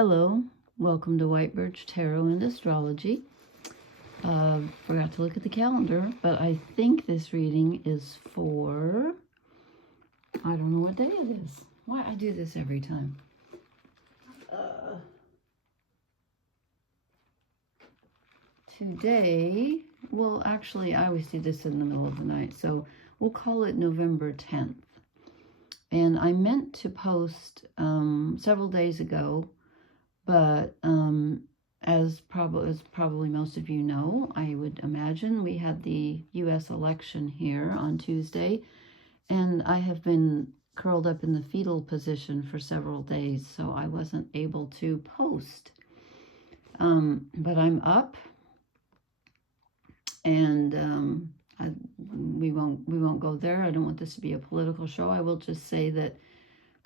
Hello, welcome to White Birch Tarot and Astrology. Forgot to look at the calendar, but I think this reading is for, I don't know what day it is. Why I do this every time. Today, well, actually, I always do this in the middle of the night, so we'll call it November 10th. And I meant to post several days ago, but as probably most of you know, I would imagine, we had the U.S. election here on Tuesday, and I have been curled up in the fetal position for several days, so I wasn't able to post. But I'm up, and we won't go there. I don't want this to be a political show. I will just say that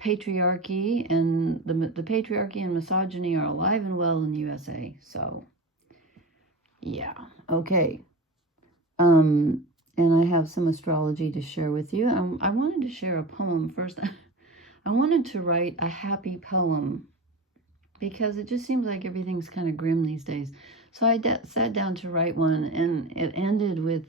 patriarchy and the patriarchy and misogyny are alive and well in the USA. So yeah, okay. And I have some astrology to share with you. I wanted to share a poem first. I wanted to write a happy poem because it just seems like everything's kind of grim these days. So I sat down to write one, and it ended with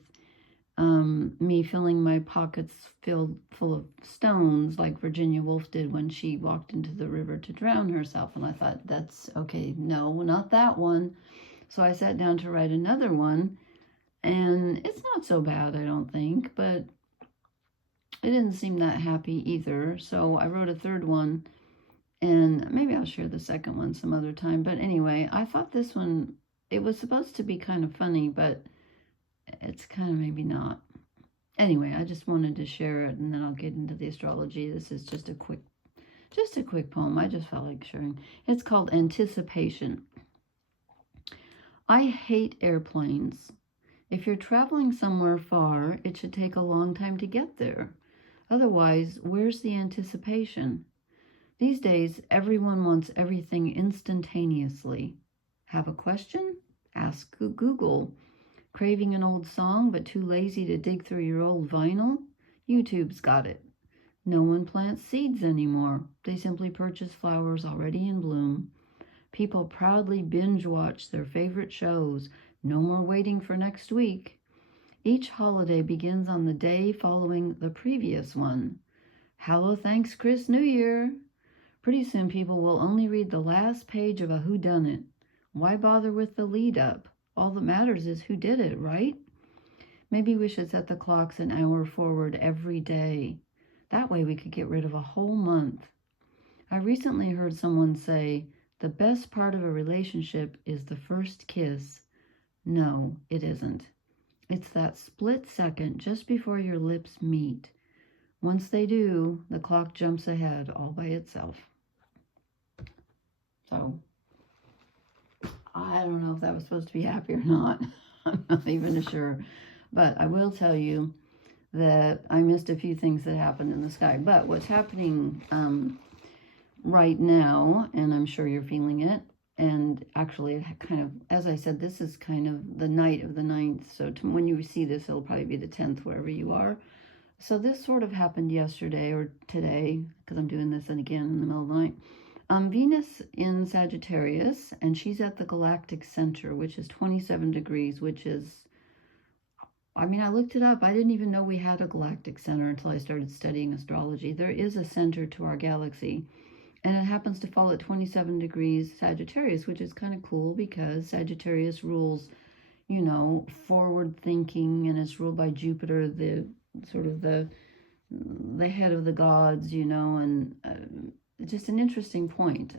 me filling my pockets full of stones, like Virginia Woolf did when she walked into the river to drown herself. And I thought, that's okay, no, not that one. So I sat down to write another one, and it's not so bad, I don't think, but it didn't seem that happy either. So I wrote a third one, and maybe I'll share the second one some other time. But anyway, I thought this one, it was supposed to be kind of funny, but it's kind of maybe not. Anyway, I just wanted to share it, and then I'll get into the astrology. This is just a quick poem. I just felt like sharing. It's called Anticipation. I hate airplanes. If you're traveling somewhere far, it should take a long time to get there. Otherwise, where's the anticipation? These days, everyone wants everything instantaneously. Have a question? Ask Google. Craving an old song but too lazy to dig through your old vinyl? YouTube's got it. No one plants seeds anymore. They simply purchase flowers already in bloom. People proudly binge watch their favorite shows. No more waiting for next week. Each holiday begins on the day following the previous one. Hallow thanks Chris New Year. Pretty soon people will only read the last page of a whodunit. Why bother with the lead up? All that matters is who did it, right? Maybe we should set the clocks an hour forward every day. That way we could get rid of a whole month. I recently heard someone say, the best part of a relationship is the first kiss. No, it isn't. It's that split second just before your lips meet. Once they do, the clock jumps ahead all by itself. So I don't know if that was supposed to be happy or not. I'm not even sure. But I will tell you that I missed a few things that happened in the sky. But what's happening right now, and I'm sure you're feeling it, and actually kind of, as I said, this is kind of the night of the 9th. So when you see this, it'll probably be the 10th wherever you are. So this sort of happened yesterday or today, because I'm doing this again in the middle of the night. Venus in Sagittarius, and she's at the galactic center, which is 27 degrees, which is, I mean, I looked it up. I didn't even know we had a galactic center until I started studying astrology. There is a center to our galaxy, and it happens to fall at 27 degrees Sagittarius, which is kind of cool because Sagittarius rules, you know, forward thinking, and it's ruled by Jupiter, the sort of the head of the gods, you know, and just an interesting point.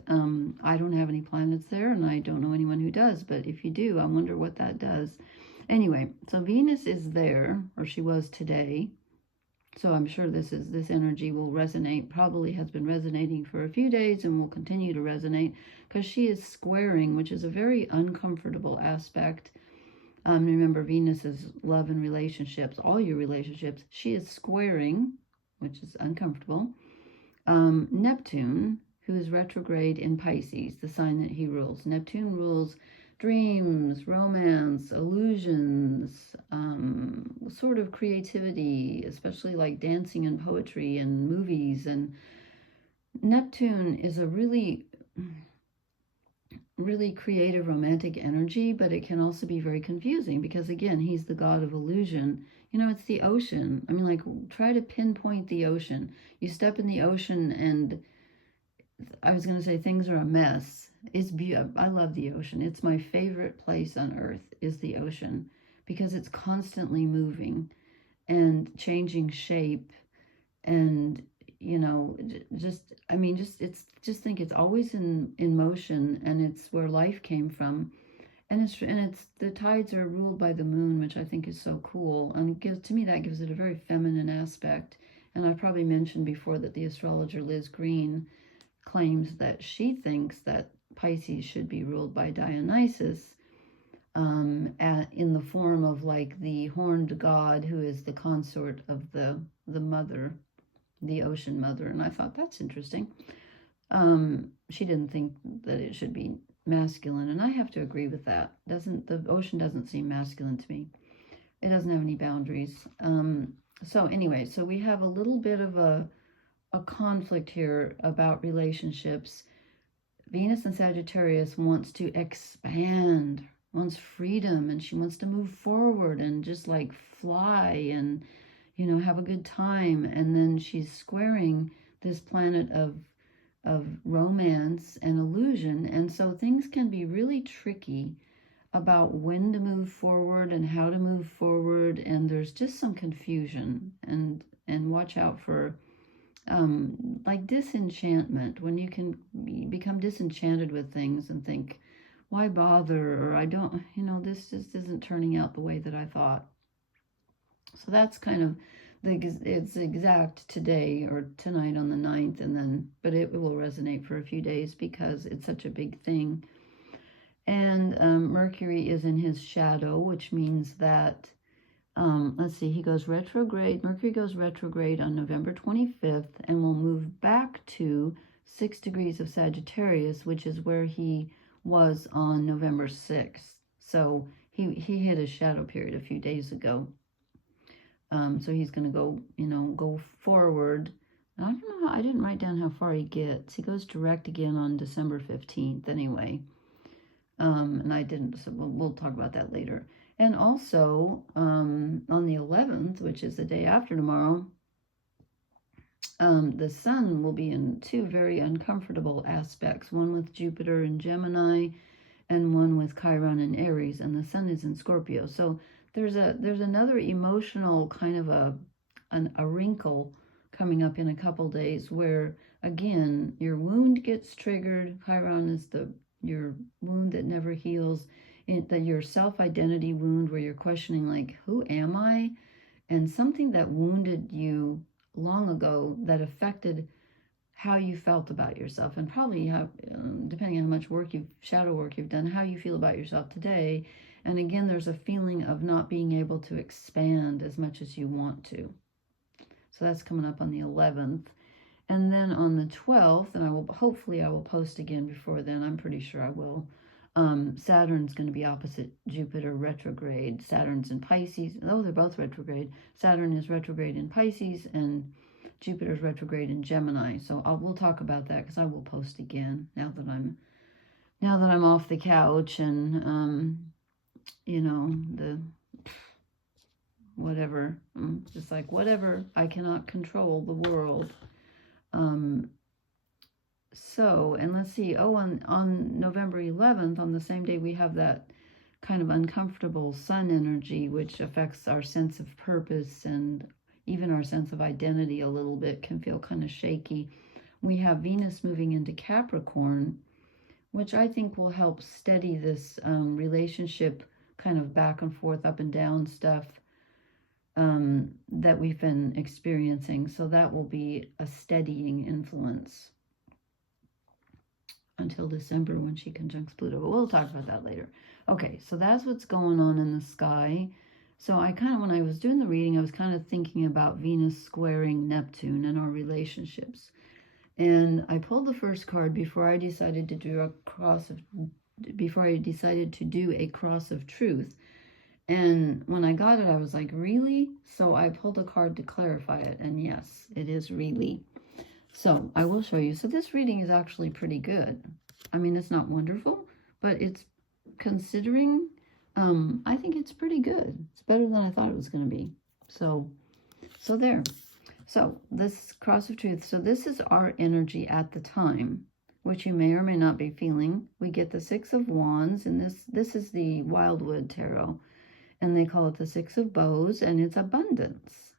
I don't have any planets there, and I don't know anyone who does, but if you do, I wonder what that does. Anyway, so Venus is there, or she was today, so I'm sure this energy will resonate, probably has been resonating for a few days and will continue to resonate, because she is squaring, which is a very uncomfortable aspect. Remember, Venus is love and relationships, all your relationships. She is squaring, which is uncomfortable, Neptune, who is retrograde in Pisces, the sign that he rules. Neptune rules dreams, romance, illusions, sort of creativity, especially like dancing and poetry and movies. And Neptune is a really really creative, romantic energy, but it can also be very confusing because, again, he's the god of illusion. You know, it's the ocean. I mean, like, try to pinpoint the ocean. You step in the ocean and I was going to say things are a mess. It's beautiful. I love the ocean. It's my favorite place on earth is the ocean because it's constantly moving and changing shape and you know just I mean just think it's always in motion, and it's where life came from, and it's the tides are ruled by the moon, which I think is so cool, and it gives, to me, that gives it a very feminine aspect. And I've probably mentioned before that the astrologer Liz Green claims that she thinks that Pisces should be ruled by Dionysus, in the form of like the horned god who is the consort of the mother, the ocean mother. And I thought that's interesting. She didn't think that it should be masculine, and I have to agree with that. The ocean doesn't seem masculine to me. It doesn't have any boundaries. So anyway, so we have a little bit of a conflict here about relationships. Venus in Sagittarius wants to expand, wants freedom, and she wants to move forward and just like fly and, you know, have a good time. And then she's squaring this planet of romance and illusion. And so things can be really tricky about when to move forward and how to move forward. And there's just some confusion, and watch out for like disenchantment, when you can become disenchanted with things and think, why bother? Or I don't, you know, this just isn't turning out the way that I thought. So that's kind of it's exact today or tonight on the 9th, and then, but it will resonate for a few days because it's such a big thing. And Mercury is in his shadow, which means that let's see, he goes retrograde. Mercury goes retrograde on November 25th and will move back to 6 degrees of Sagittarius, which is where he was on November 6th. So he hit a shadow period a few days ago. So he's going to go, you know, go forward. I don't know, I didn't write down how far he gets. He goes direct again on December 15th anyway. And I didn't, so we'll talk about that later. And also, on the 11th, which is the day after tomorrow, the sun will be in 2 very uncomfortable aspects, one with Jupiter in Gemini and one with Chiron in Aries, and the sun is in Scorpio. So there's another emotional kind of a wrinkle coming up in a couple days where, again, your wound gets triggered. Chiron is your wound that never heals, your self-identity wound where you're questioning, like, who am I? And something that wounded you long ago that affected how you felt about yourself, and probably how, depending on how much shadow work you've done, how you feel about yourself today. And again, there's a feeling of not being able to expand as much as you want to. So that's coming up on the 11th. And then on the 12th, and hopefully I will post again before then, I'm pretty sure I will, Saturn's going to be opposite Jupiter retrograde. Saturn's in Pisces. Oh, they're both retrograde. Saturn is retrograde in Pisces, and Jupiter's retrograde in Gemini. So we'll talk about that because I will post again now that I'm off the couch, and you know, the whatever, just like whatever, I cannot control the world. So, and let's see, on November 11th, on the same day, we have that kind of uncomfortable sun energy, which affects our sense of purpose and even our sense of identity a little bit, can feel kind of shaky. We have Venus moving into Capricorn, which I think will help steady this relationship kind of back and forth, up and down stuff that we've been experiencing. So that will be a steadying influence until December when she conjuncts Pluto. But we'll talk about that later. Okay, so that's what's going on in the sky. So I kind of, when I was doing the reading, I was kind of thinking about Venus squaring Neptune and our relationships. And I pulled the first card before I decided to do a cross of truth. And when I got it, I was like, really? So I pulled a card to clarify it. And yes, it is really. So I will show you. So this reading is actually pretty good. I mean, it's not wonderful, but it's considering, I think it's pretty good. It's better than I thought it was going to be. So there. So this cross of truth. So this is our energy at the time, which you may or may not be feeling. We get the Six of Wands, and this is the Wildwood Tarot, and they call it the Six of Bows, and it's abundance.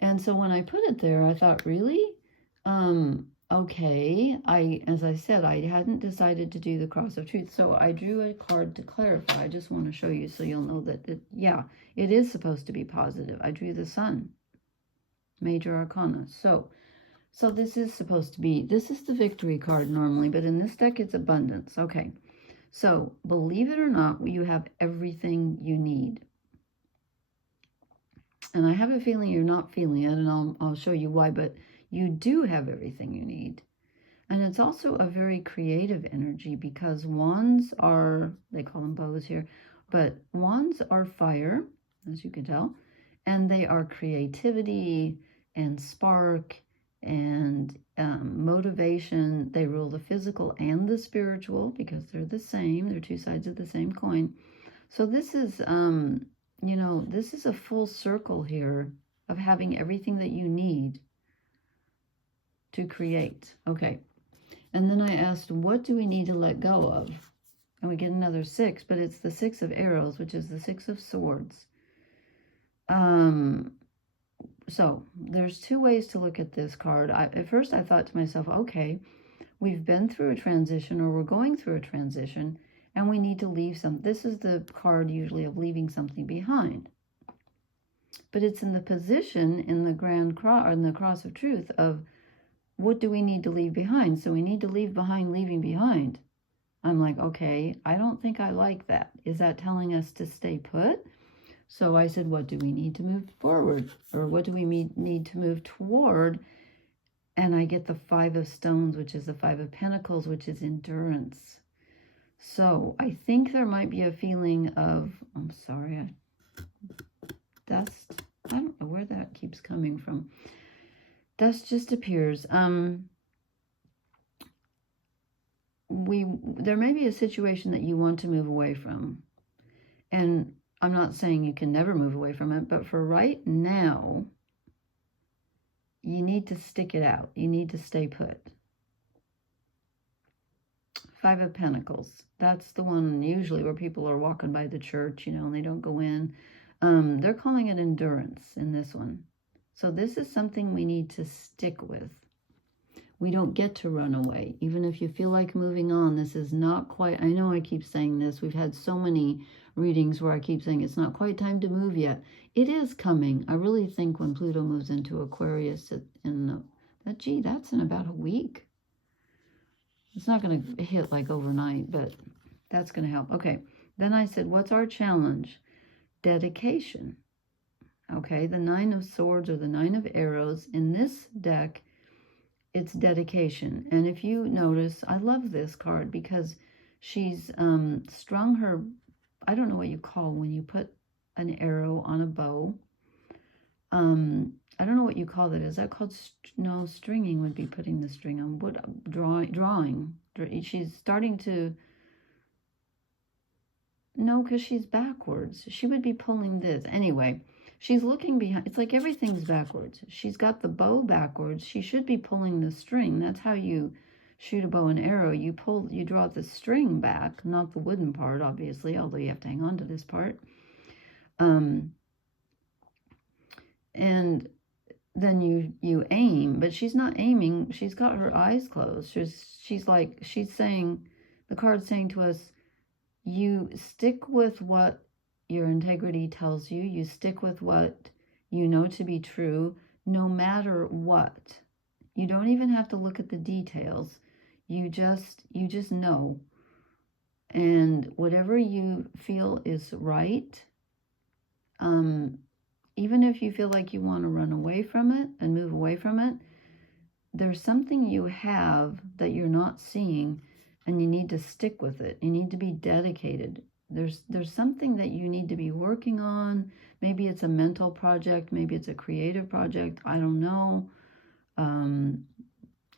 And so when I put it there, I thought, really? Okay. As I said, I hadn't decided to do the cross of truth, so I drew a card to clarify. I just want to show you so you'll know that, it is supposed to be positive. I drew the Sun, Major Arcana. So this is supposed to be, this is the victory card normally, but in this deck, it's abundance. Okay. So believe it or not, you have everything you need. And I have a feeling you're not feeling it, and I'll show you why, but you do have everything you need. And it's also a very creative energy, because wands are, they call them bows here, but wands are fire, as you can tell, and they are creativity and spark and motivation. They rule the physical and the spiritual, because they're the same. They're two sides of the same coin. So this is, you know, this is a full circle here of having everything that you need to create. Okay. And then I asked, what do we need to let go of? And we get another 6, but it's the 6 of arrows, which is the 6 of swords. So there's 2 ways to look at this card. At first I thought to myself, okay, we've been through a transition, or we're going through a transition, and we need to leave some. This is the card usually of leaving something behind. But it's in the position in the Grand Cross, or in the Cross of Truth, of what do we need to leave behind? So we need to leave behind leaving behind. I'm like, okay, I don't think I like that. Is that telling us to stay put? So I said, what do we need to move forward? Or what do we need to move toward? And I get the 5 of Stones, which is the 5 of Pentacles, which is endurance. So I think there might be a feeling of, I'm sorry, dust. I don't know where that keeps coming from. Dust just appears. There may be a situation that you want to move away from. And I'm not saying you can never move away from it, but for right now, you need to stick it out. You need to stay put. 5 of Pentacles. That's the one usually where people are walking by the church, you know, and they don't go in. They're calling it endurance in this one. So this is something we need to stick with. We don't get to run away. Even if you feel like moving on, this is not quite, I know I keep saying this. We've had so many readings where I keep saying it's not quite time to move yet. It is coming. I really think when Pluto moves into Aquarius that's in about a week. It's not going to hit like overnight, but that's going to help. Okay. Then I said, what's our challenge? Dedication. Okay. The 9 of Swords, or the 9 of Arrows in this deck, it's dedication. And if you notice, I love this card because she's strung her, I don't know what you call when you put an arrow on a bow. I don't know what you call that. Is that called, no, stringing would be putting the string on. What, drawing. She's starting to, no, because she's backwards. She would be pulling this. Anyway, she's looking behind. It's like everything's backwards. She's got the bow backwards. She should be pulling the string. That's how you shoot a bow and arrow. You draw the string back, not the wooden part, obviously, although you have to hang on to this part. And then you aim, but she's not aiming. She's got her eyes closed. She's saying, the card's saying to us, you stick with what your integrity tells you. You stick with what you know to be true, no matter what. You don't even have to look at the details. You just know. And whatever you feel is right, even if you feel like you want to run away from it and move away from it, there's something you have that you're not seeing, and you need to stick with it. You need to be dedicated. There's something that you need to be working on. Maybe it's a mental project. Maybe it's a creative project. I don't know. And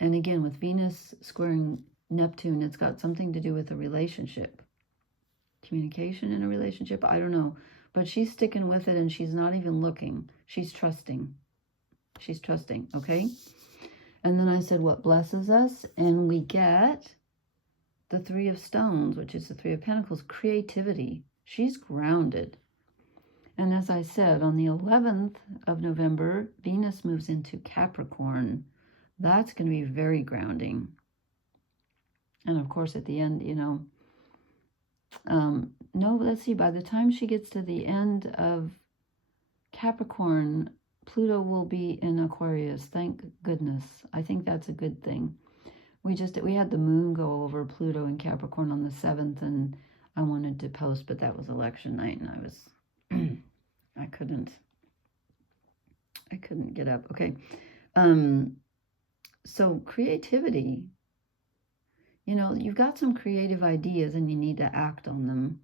again, with Venus squaring Neptune. It's got something to do with a relationship. Communication in a relationship. I don't know. But she's sticking with it, and she's not even looking. She's trusting. She's trusting, okay? And then I said, what blesses us? And we get the Three of Stones, which is the Three of Pentacles, creativity. She's grounded. And as I said, on the 11th of November, Venus moves into Capricorn. That's going to be very grounding. And of course, at the end, you know, no, let's see, by the time she gets to the end of Capricorn, Pluto will be in Aquarius. Thank goodness. I think that's a good thing. We had the moon go over Pluto in Capricorn on the 7th, and I wanted to post, but that was election night, and I was, I couldn't get up. Okay. So creativity, you know, you've got some creative ideas and you need to act on them.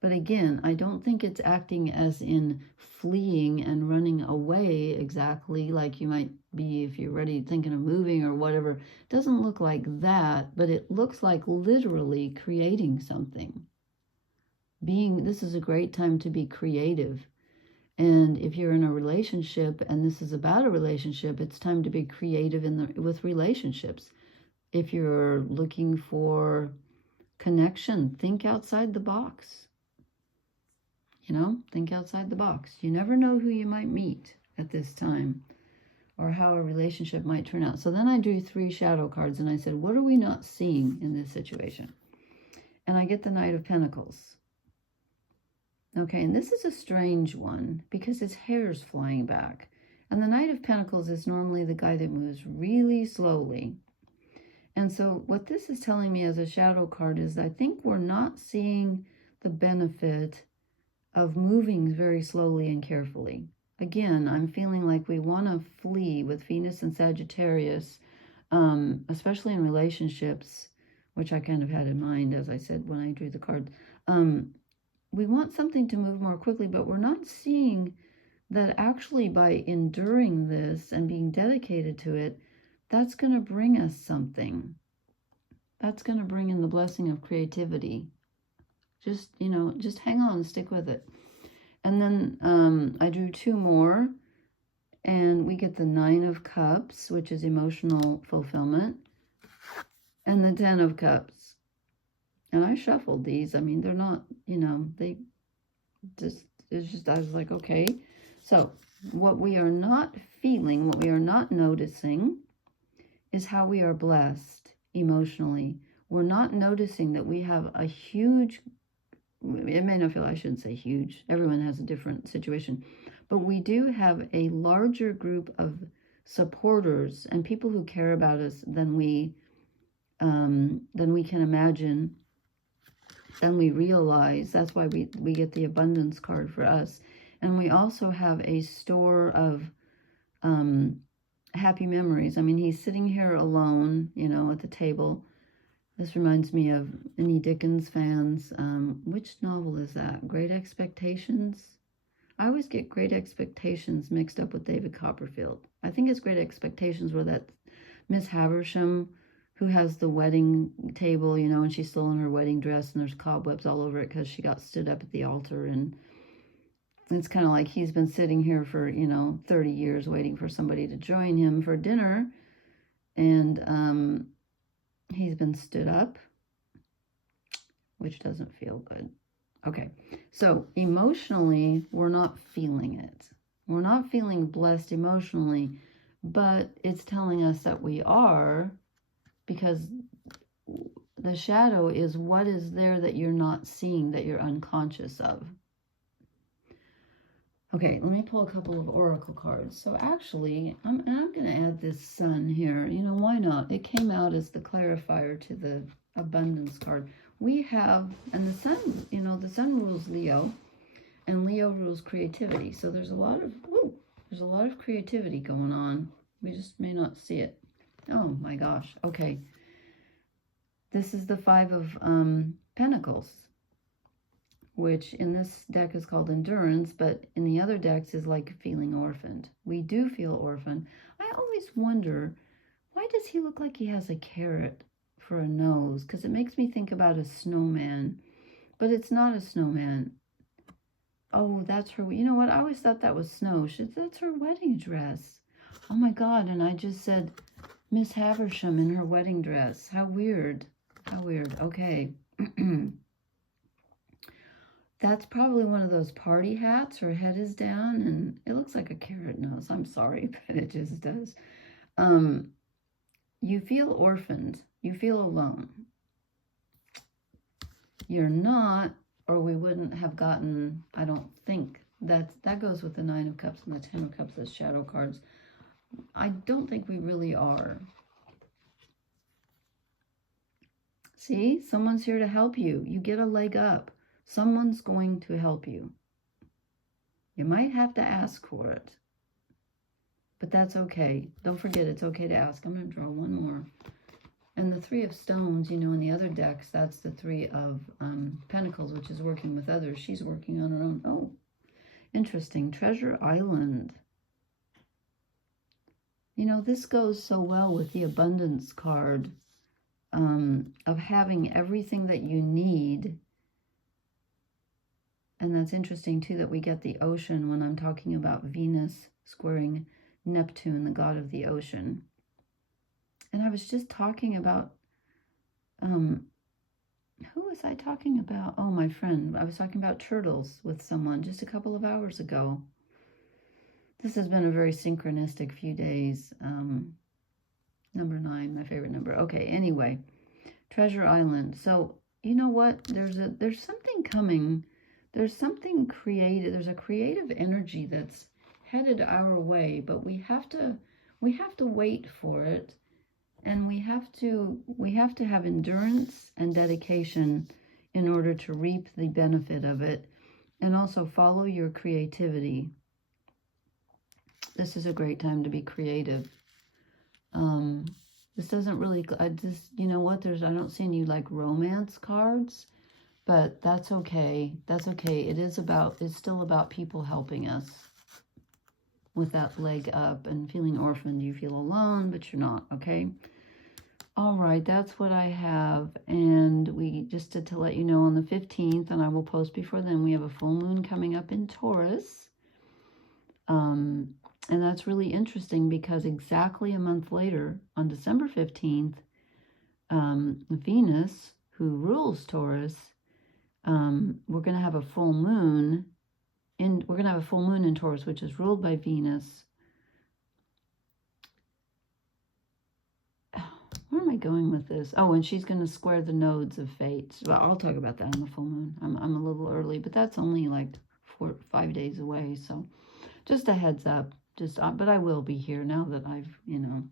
But again, I don't think it's acting as in fleeing and running away exactly like you might be if you're ready thinking of moving or whatever. It doesn't look like that, but it looks like literally creating something. This is a great time to be creative. And if you're in a relationship and this is about a relationship, it's time to be creative with relationships. If you're looking for connection, think outside the box. You know, think outside the box. You never know who you might meet at this time or how a relationship might turn out. So then I drew 3 shadow cards and I said, what are we not seeing in this situation? And I get the Knight of Pentacles. Okay, and this is a strange one because his hair's flying back. And the Knight of Pentacles is normally the guy that moves really slowly. And so what this is telling me as a shadow card is I think we're not seeing the benefit of moving very slowly and carefully. Again, I'm feeling like we want to flee with Venus and Sagittarius, especially in relationships, which I kind of had in mind, as I said, when I drew the card. We want something to move more quickly, but we're not seeing that actually by enduring this and being dedicated to it, that's going to bring us something. That's going to bring in the blessing of creativity. Just, you know, just hang on and stick with it. And then I drew 2 more, and we get the 9 of Cups, which is emotional fulfillment, and the 10 of Cups. And I shuffled these. I mean, they're not, you know, they just, it's just, I was like, okay. So what we are not feeling, what we are not noticing is how we are blessed emotionally. We're not noticing that we have a huge, it may not feel, I shouldn't say huge, everyone has a different situation, but we do have a larger group of supporters and people who care about us than we can imagine, than we realize. That's why we get the abundance card for us. And we also have a store of happy memories. I mean, he's sitting here alone, you know, at the table. This reminds me of any Dickens fans. Which novel is that? Great Expectations? I always get Great Expectations mixed up with David Copperfield. I think it's Great Expectations where that Miss Havisham, who has the wedding table, you know, and she's still in her wedding dress and there's cobwebs all over it because she got stood up at the altar. And it's kind of like he's been sitting here for, you know, 30 years waiting for somebody to join him for dinner. And he's been stood up, which doesn't feel good. Okay, so emotionally, we're not feeling it. We're not feeling blessed emotionally, but it's telling us that we are, because the shadow is what is there that you're not seeing, that you're unconscious of. Okay, let me pull a couple of oracle cards. So actually, I'm going to add this sun here. You know, why not? It came out as the clarifier to the abundance card. We have, and the sun, you know, the sun rules Leo, and Leo rules creativity. So there's a lot of creativity going on. We just may not see it. Oh my gosh. Okay. This is the 5 of Pentacles, which in this deck is called endurance, but in the other decks is like feeling orphaned. We do feel orphaned. I always wonder, why does he look like he has a carrot for a nose, because it makes me think about a snowman, but it's not a snowman. Oh, that's her. You know what? I always thought that was snow. That's her wedding dress. Oh my God. And I just said Miss Havisham in her wedding dress. How weird. How weird. Okay. That's probably one of those party hats. Her head is down and it looks like a carrot nose. I'm sorry, but it just does. You feel orphaned. You feel alone. You're not, or we wouldn't have gotten, I don't think, that goes with the Nine of Cups and the Ten of Cups as shadow cards. I don't think we really are. See, someone's here to help you. You get a leg up. Someone's going to help you. You might have to ask for it, but that's okay. Don't forget, it's okay to ask. I'm going to draw one more. And the Three of Stones, you know, in the other decks, that's the Three of Pentacles, which is working with others. She's working on her own. Oh, interesting. Treasure Island. You know, this goes so well with the Abundance card of having everything that you need. And that's interesting, too, that we get the ocean when I'm talking about Venus squaring Neptune, the god of the ocean. And I was just talking about, who was I talking about? Oh, my friend. I was talking about turtles with someone just a couple of hours ago. This has been a very synchronistic few days. Number 9, my favorite number. Okay, anyway, Treasure Island. So, you know what? There's something coming. There's something creative. There's a creative energy that's headed our way, but we have to wait for it. And we have to have endurance and dedication in order to reap the benefit of it, and also follow your creativity. This is a great time to be creative. This doesn't really, you know what, I don't see any like romance cards, but that's okay. That's okay. It's still about people helping us with that leg up and feeling orphaned. You feel alone, but you're not, okay? All right, that's what I have. And we just to let you know, on the 15th, and I will post before then, we have a full moon coming up in Taurus. And that's really interesting because exactly a month later, on December 15th, Venus, who rules Taurus, we're going to have a full moon in Taurus, which is ruled by Venus. Where am I going with this? Oh, and she's going to square the nodes of fate. Well, I'll talk about that on the full moon. I'm a little early, but that's only like 5 days away. So just a heads up. But I will be here now that I've, you know,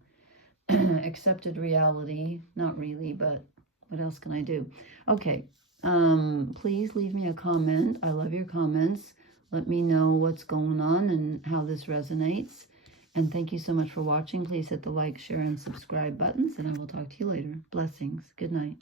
accepted reality. Not really, but what else can I do? Okay. Please leave me a comment. I love your comments. Let me know what's going on and how this resonates. And thank you so much for watching. Please hit the like, share, and subscribe buttons, and I will talk to you later. Blessings. Good night.